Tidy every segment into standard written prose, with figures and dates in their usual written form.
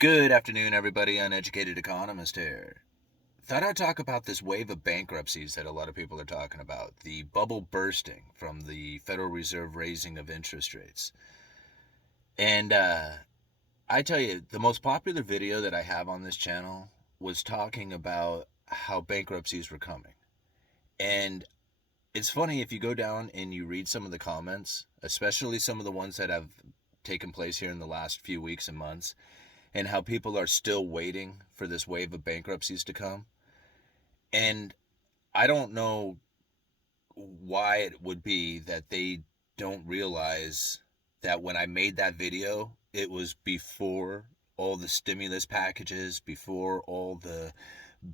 Good afternoon, everybody. Uneducated economist here. Thought I'd talk about this wave of bankruptcies that a lot of people are talking about. The bubble bursting from the Federal Reserve raising of interest rates. And I tell you, the most popular video that I have on this channel was talking about how bankruptcies were coming. And it's funny if you go down and you read some of the comments, especially some of the ones that have taken place here in the last few weeks and months, and how people are still waiting for this wave of bankruptcies to come. And I don't know why it would be that they don't realize that when I made that video, it was before all the stimulus packages, before all the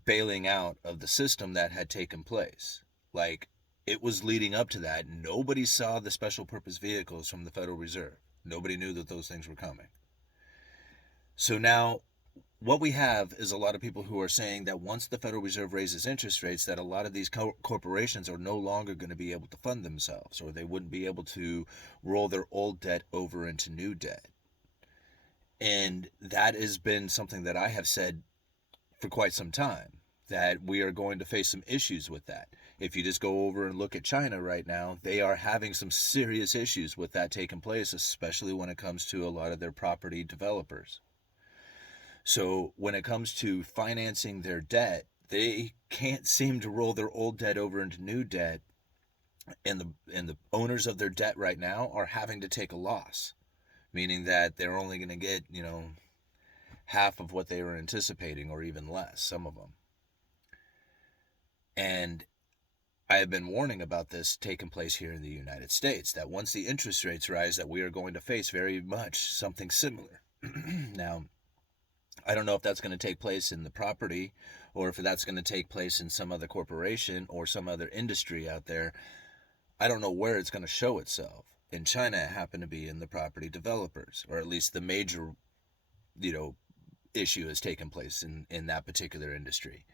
bailing out of the system that had taken place. Like, it was leading up to that. Nobody saw the special purpose vehicles from the Federal Reserve. Nobody knew that those things were coming. So now what we have is a lot of people who are saying that once the Federal Reserve raises interest rates, that a lot of these corporations are no longer going to be able to fund themselves, or they wouldn't be able to roll their old debt over into new debt. And that has been something that I have said for quite some time, that we are going to face some issues with that. If you just go over and look at China right now, they are having some serious issues with that taking place, especially when it comes to a lot of their property developers. So when it comes to financing their debt, they can't seem to roll their old debt over into new debt, and the owners of their debt right now are having to take a loss, meaning that they're only going to get, half of what they were anticipating or even less, some of them. And I have been warning about this taking place here in the United States, that once the interest rates rise, that we are going to face very much something similar. Now, I don't know if that's going to take place in the property or if that's going to take place in some other corporation or some other industry out there. I don't know where it's going to show itself. In China, it happened to be in the property developers, or at least the major, you know, issue has taken place in that particular industry.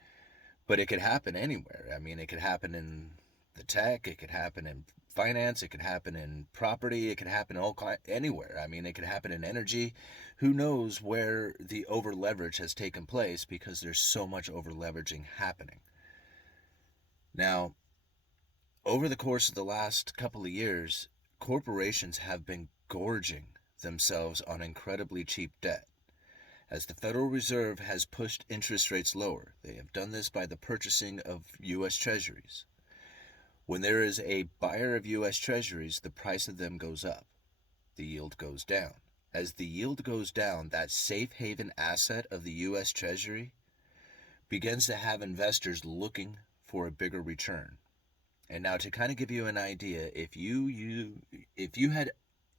But it could happen anywhere. I mean, it could happen in the tech, it could happen in finance, it could happen in property, it could happen anywhere. I mean, it could happen in energy. Who knows where the over leverage has taken place, because there's so much over leveraging happening. Now, over the course of the last couple of years, corporations have been gorging themselves on incredibly cheap debt. As the Federal Reserve has pushed interest rates lower, they have done this by the purchasing of U.S. Treasuries. When there is a buyer of U.S. Treasuries, the price of them goes up. The yield goes down. As the yield goes down, that safe haven asset of the U.S. Treasury begins to have investors looking for a bigger return. And now, to kind of give you an idea, if you had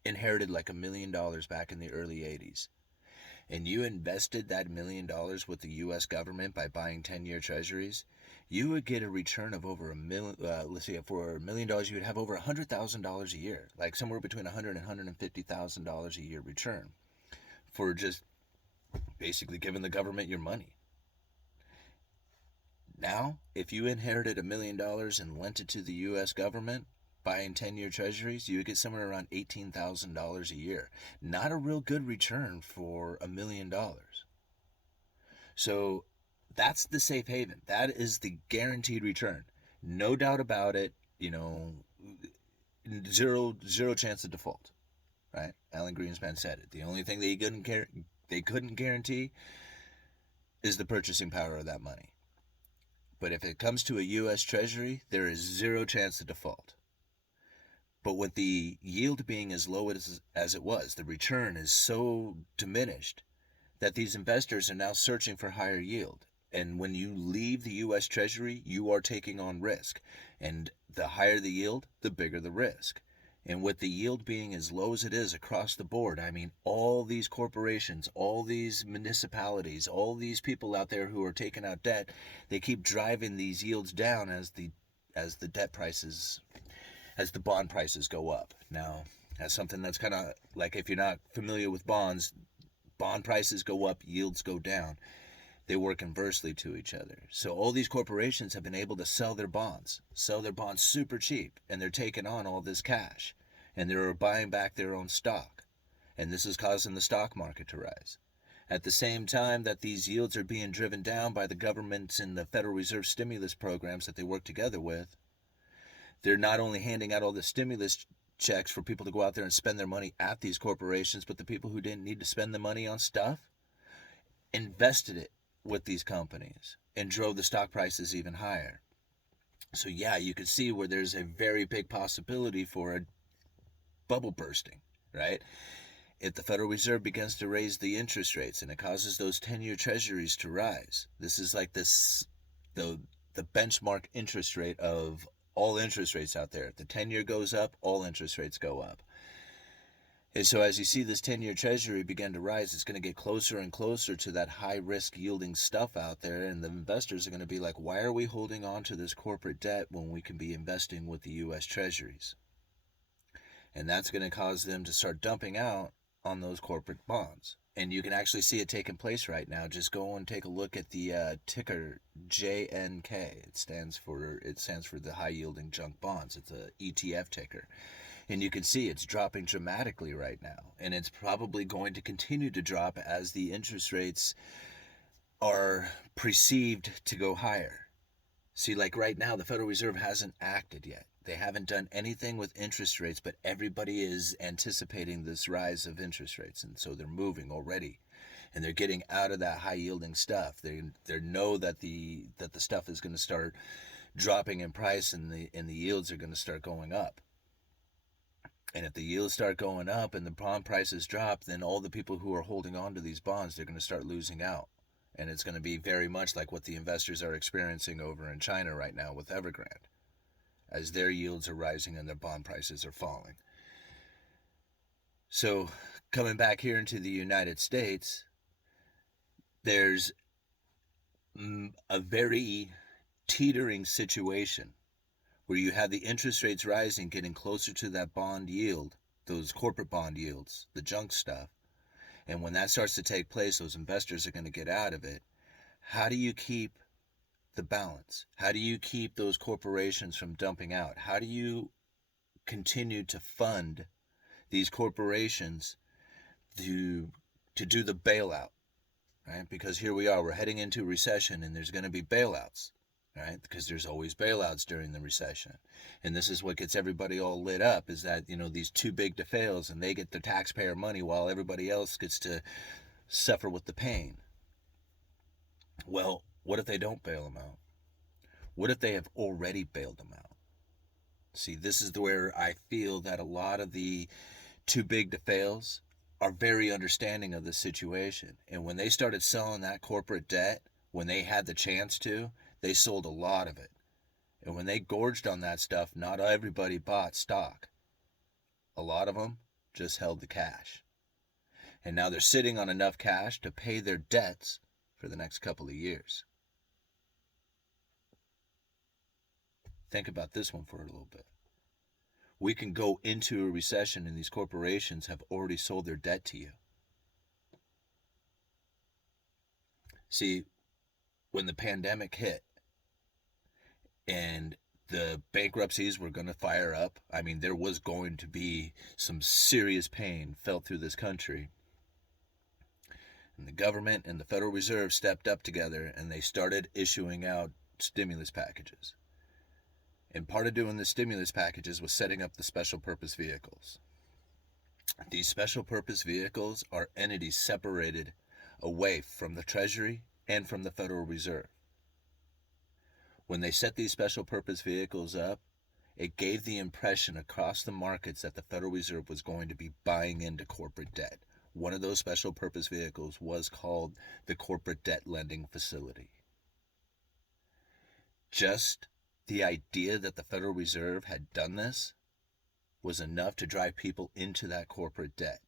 inherited like $1 million back in the early 80s, and you invested that $1 million with the U.S. government by buying 10-year treasuries, you would get a return of over a million. Let's say for $1 million, you would have over $100,000 a year, like somewhere between $100,000 and $150,000 a year return for just basically giving the government your money. Now, if you inherited $1 million and lent it to the U.S. government, buying 10-year treasuries, you would get somewhere around $18,000 a year. Not a real good return for $1 million. So that's the safe haven. That is the guaranteed return. No doubt about it. Zero chance of default. Right? Alan Greenspan said it. The only thing they couldn't guarantee is the purchasing power of that money. But if it comes to a U.S. Treasury, there is zero chance of default. But with the yield being as low as it was, the return is so diminished that these investors are now searching for higher yield. And when you leave the U.S. Treasury, you are taking on risk. And the higher the yield, the bigger the risk. And with the yield being as low as it is across the board, I mean, all these corporations, all these municipalities, all these people out there who are taking out debt, they keep driving these yields down as the debt prices, as the bond prices go up. Now, that's something that's kind of like, if you're not familiar with bonds, bond prices go up, yields go down. They work inversely to each other. So all these corporations have been able to sell their bonds super cheap, and they're taking on all this cash, and they're buying back their own stock. And this is causing the stock market to rise. At the same time that these yields are being driven down by the governments and the Federal Reserve stimulus programs that they work together with, they're not only handing out all the stimulus checks for people to go out there and spend their money at these corporations, but the people who didn't need to spend the money on stuff invested it with these companies and drove the stock prices even higher. So yeah, you can see where there's a very big possibility for a bubble bursting, right? If the Federal Reserve begins to raise the interest rates and it causes those 10-year treasuries to rise, this is like the benchmark interest rate of all interest rates out there. If the 10-year goes up, all interest rates go up. And so as you see this 10-year treasury begin to rise, it's going to get closer and closer to that high-risk yielding stuff out there, and the investors are going to be like, why are we holding on to this corporate debt when we can be investing with the U.S. treasuries? And that's going to cause them to start dumping out on those corporate bonds. And you can actually see it taking place right now. Just go and take a look at the ticker JNK. It stands for the high-yielding junk bonds. It's a ETF ticker. And you can see it's dropping dramatically right now. And it's probably going to continue to drop as the interest rates are perceived to go higher. See, like right now, the Federal Reserve hasn't acted yet. They haven't done anything with interest rates, but everybody is anticipating this rise of interest rates. And so they're moving already. And they're getting out of that high-yielding stuff. They know that the stuff is going to start dropping in price, and the yields are going to start going up. And if the yields start going up and the bond prices drop, then all the people who are holding on to these bonds, they're going to start losing out. And it's going to be very much like what the investors are experiencing over in China right now with Evergrande, as their yields are rising and their bond prices are falling. So coming back here into the United States, there's a very teetering situation where you have the interest rates rising, getting closer to that bond yield, those corporate bond yields, the junk stuff. And when that starts to take place, those investors are going to get out of it. How do you keep the balance? How do you keep those corporations from dumping out? How do you continue to fund these corporations to do the bailout, right? Because here we are, we're heading into a recession, and there's going to be bailouts, right? Because there's always bailouts during the recession. And this is what gets everybody all lit up, is that, these too big to fails, and they get the taxpayer money while everybody else gets to suffer with the pain. Well, what if they don't bail them out? What if they have already bailed them out? See, this is where I feel that a lot of the too big to fails are very understanding of the situation. And when they started selling that corporate debt, when they had the chance to, they sold a lot of it. And when they gorged on that stuff, not everybody bought stock. A lot of them just held the cash. And now they're sitting on enough cash to pay their debts for the next couple of years. Think about this one for a little bit. We can go into a recession and these corporations have already sold their debt to you. See, when the pandemic hit and the bankruptcies were going to fire up, there was going to be some serious pain felt through this country. And the government and the Federal Reserve stepped up together and they started issuing out stimulus packages. And part of doing the stimulus packages was setting up the special purpose vehicles. These special purpose vehicles are entities separated away from the Treasury and from the Federal Reserve. When they set these special purpose vehicles up, it gave the impression across the markets that the Federal Reserve was going to be buying into corporate debt. One of those special purpose vehicles was called the Corporate Debt Lending Facility. Just the idea that the Federal Reserve had done this was enough to drive people into that corporate debt.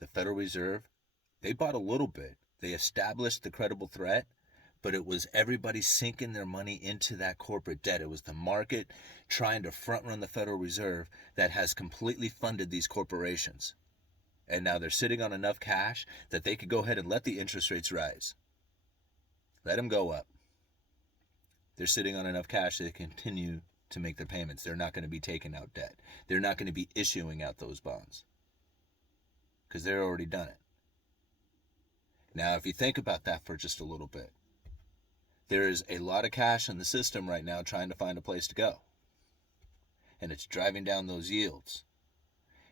The Federal Reserve, they bought a little bit. They established the credible threat, but it was everybody sinking their money into that corporate debt. It was the market trying to front run the Federal Reserve that has completely funded these corporations. And now they're sitting on enough cash that they could go ahead and let the interest rates rise. Let them go up. They're sitting on enough cash that they continue to make their payments. They're not going to be taking out debt. They're not going to be issuing out those bonds because they're already done it. Now, if you think about that for just a little bit, there is a lot of cash in the system right now trying to find a place to go. And it's driving down those yields.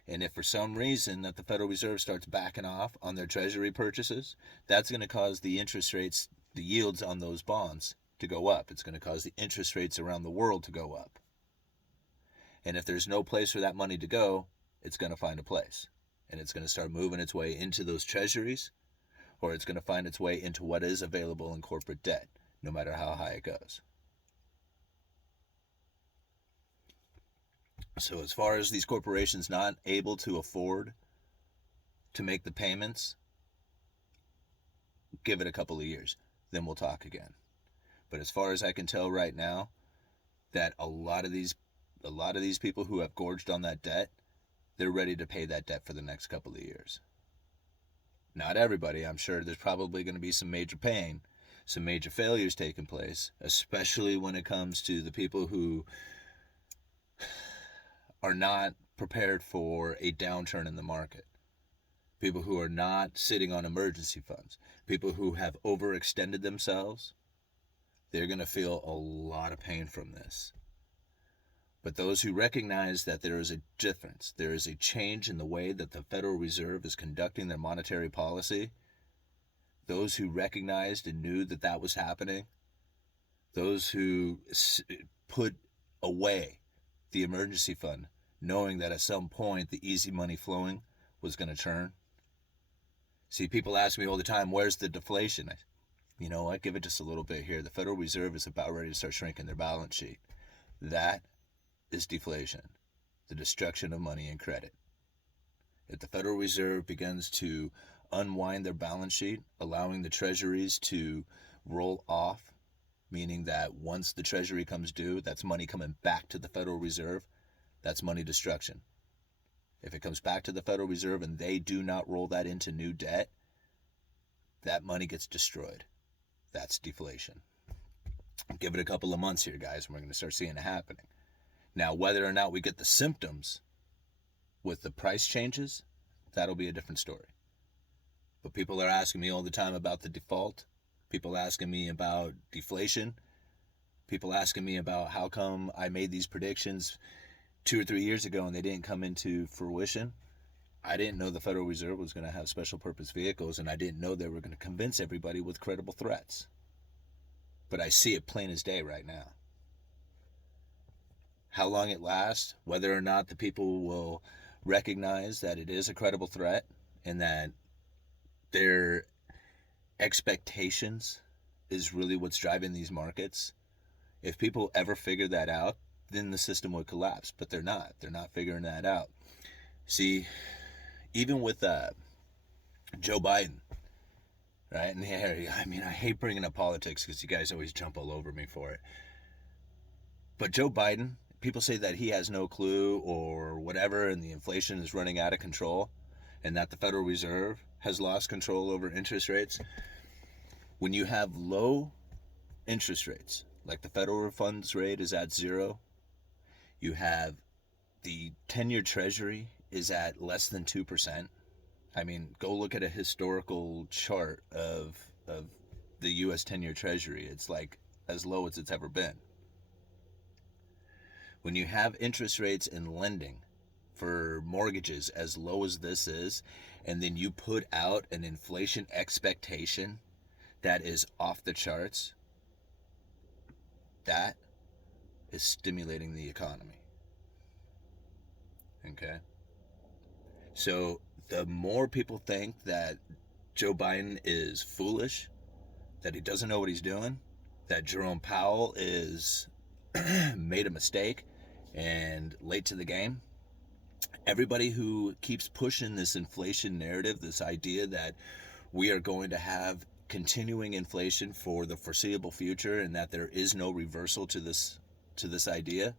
And if for some reason that the Federal Reserve starts backing off on their treasury purchases, that's going to cause the interest rates, the yields on those bonds to go up. It's going to cause the interest rates around the world to go up. And if there's no place for that money to go, it's going to find a place. And it's going to start moving its way into those treasuries, or it's going to find its way into what is available in corporate debt, no matter how high it goes. So as far as these corporations not able to afford to make the payments, give it a couple of years, then we'll talk again. But as far as I can tell right now, that a lot of these people who have gorged on that debt, they're ready to pay that debt for the next couple of years. Not everybody. I'm sure there's probably going to be some major pain, some major failures taking place, especially when it comes to the people who are not prepared for a downturn in the market. People who are not sitting on emergency funds. People who have overextended themselves. They're going to feel a lot of pain from this. But those who recognize that there is a difference, there is a change in the way that the Federal Reserve is conducting their monetary policy, those who recognized and knew that that was happening, those who put away the emergency fund, knowing that at some point the easy money flowing was going to turn. See, people ask me all the time, where's the deflation? You know what? Give it just a little bit here. The Federal Reserve is about ready to start shrinking their balance sheet. That is deflation, the destruction of money and credit. If the Federal Reserve begins to unwind their balance sheet, allowing the treasuries to roll off, meaning that once the treasury comes due, that's money coming back to the Federal Reserve, that's money destruction. If it comes back to the Federal Reserve and they do not roll that into new debt, that money gets destroyed. That's deflation. Give it a couple of months here, guys, and we're going to start seeing it happening. Now, whether or not we get the symptoms with the price changes, that'll be a different story. But people are asking me all the time about the default. People asking me about deflation. People asking me about how come I made these predictions 2 or 3 years ago and they didn't come into fruition. I didn't know the Federal Reserve was going to have special purpose vehicles, and I didn't know they were going to convince everybody with credible threats. But I see it plain as day right now. How long it lasts, whether or not the people will recognize that it is a credible threat and that their expectations is really what's driving these markets. If people ever figure that out, then the system would collapse, but they're not. They're not figuring that out. See, even with Joe Biden, right? And I mean, I hate bringing up politics because you guys always jump all over me for it. But Joe Biden, people say that he has no clue or whatever, and the inflation is running out of control, and that the Federal Reserve has lost control over interest rates. When you have low interest rates, like the federal funds rate is at 0, you have the 10-year treasury is at less than 2%. I mean, go look at a historical chart of the U.S. 10-year treasury. It's like as low as it's ever been. When you have interest rates in lending for mortgages as low as this is, and then you put out an inflation expectation that is off the charts, that is stimulating the economy. Okay? So the more people think that Joe Biden is foolish, that he doesn't know what he's doing, that Jerome Powell is made a mistake and late to the game, everybody who keeps pushing this inflation narrative, this idea that we are going to have continuing inflation for the foreseeable future and that there is no reversal to this idea,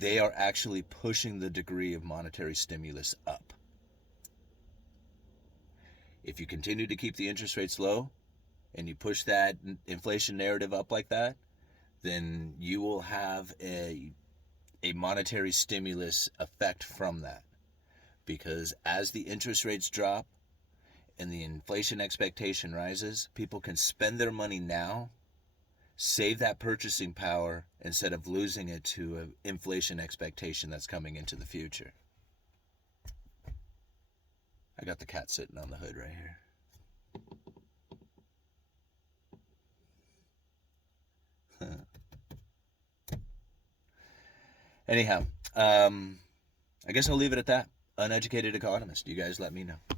they are actually pushing the degree of monetary stimulus up. If you continue to keep the interest rates low and you push that inflation narrative up like that, then you will have a monetary stimulus effect from that. Because as the interest rates drop, and the inflation expectation rises, people can spend their money now, save that purchasing power instead of losing it to an inflation expectation that's coming into the future. I got the cat sitting on the hood right here. Anyhow, I guess I'll leave it at that. Uneducated economist. You guys let me know.